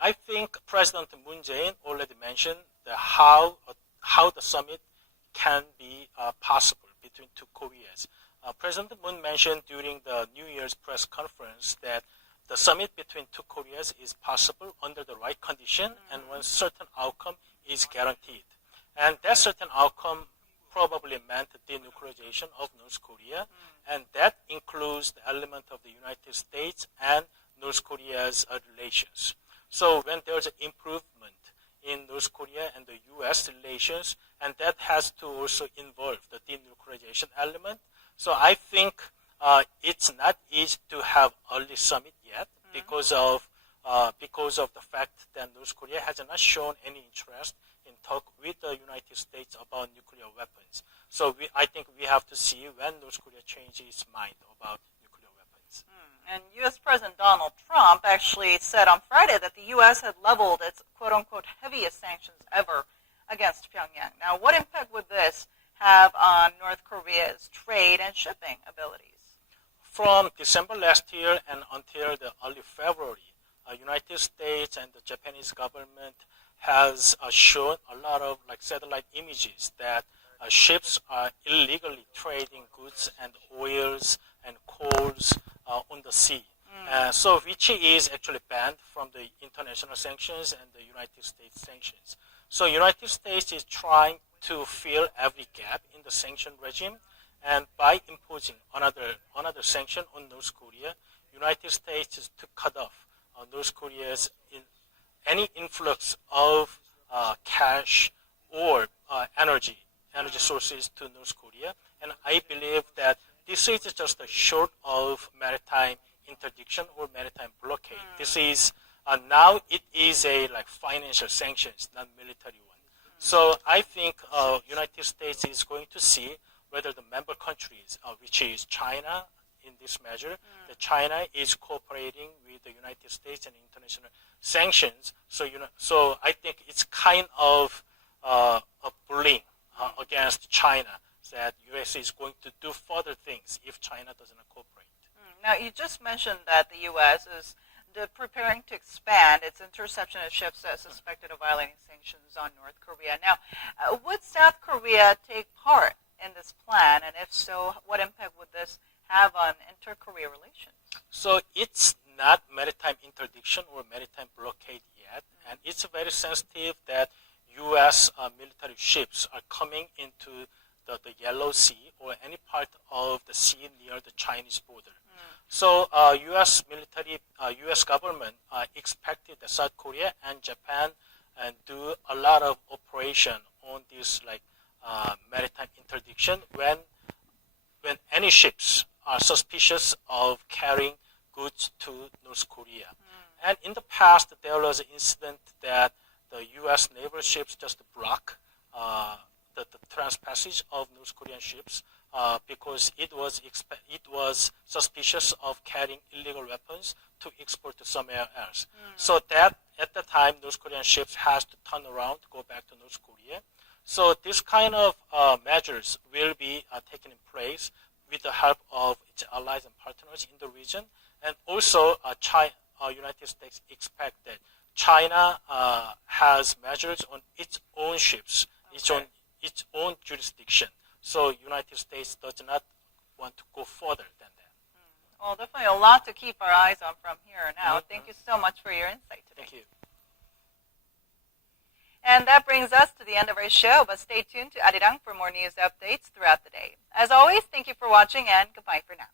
I think President Moon Jae-in already mentioned how the summit can be possible between two Koreas. President Moon mentioned during the New Year's press conference that the summit between two Koreas is possible under the right condition and when certain outcome is guaranteed. And that certain outcome probably meant denuclearization of North Korea, and that includes the element of the United States and North Korea's relations. So when there's an improvement in North Korea and the U.S. relations, and that has to also involve the denuclearization element. So I think it's not easy to have early summit yet because of the fact that North Korea has not shown any interest in talk with the United States about nuclear weapons. So I think we have to see when North Korea changes its mind about nuclear weapons. And U.S. President Donald Trump actually said on Friday that the U.S. had leveled its quote-unquote heaviest sanctions ever against Pyongyang. Now, what impact would this have on North Korea's trade and shipping abilities? From December last year and until the early February, United States and the Japanese government has shown a lot of satellite images that ships are illegally trading goods and oils and coals on the sea. So which is actually banned from the international sanctions and the United States sanctions. So United States is trying to fill every gap in the sanction regime, and by imposing another sanction on North Korea, United States is to cut off North Korea's any influx of cash or energy sources to North Korea. And I believe that this is just a short of maritime interdiction or maritime blockade. This is now it is a financial sanctions, not military one. So I think United States is going to see whether the member countries, which is China in this measure, that China is cooperating with the United States and international sanctions. So I think it's kind of a bullying against China that U.S. is going to do further things if China doesn't cooperate. Now, you just mentioned that the U.S. is preparing to expand its interception of ships that are suspected of violating sanctions on North Korea. Now, would South Korea take part in this plan? And if so, what impact would this have on inter-Korea relations? So it's not maritime interdiction or maritime blockade yet. And it's very sensitive that U.S. Military ships are coming into the Yellow Sea or any part of the sea near the Chinese border. So U.S. government expected that South Korea and Japan and do a lot of operation on this maritime interdiction when any ships are suspicious of carrying goods to North Korea. And in the past, there was an incident that the U.S. naval ships just block the transpassage of North Korean ships because it was suspicious of carrying illegal weapons to export to somewhere else. So that at the time, North Korean ships has to turn around to go back to North Korea. So this kind of measures will be taken in place with the help of its allies and partners in the region. And also, United States expect that China has measures on its own ships, its own jurisdiction. So United States does not want to go further than that. Well, definitely a lot to keep our eyes on from here on out. Thank you so much for your insight today. Thank you. And that brings us to the end of our show, but stay tuned to Arirang for more news updates throughout the day. As always, thank you for watching and goodbye for now.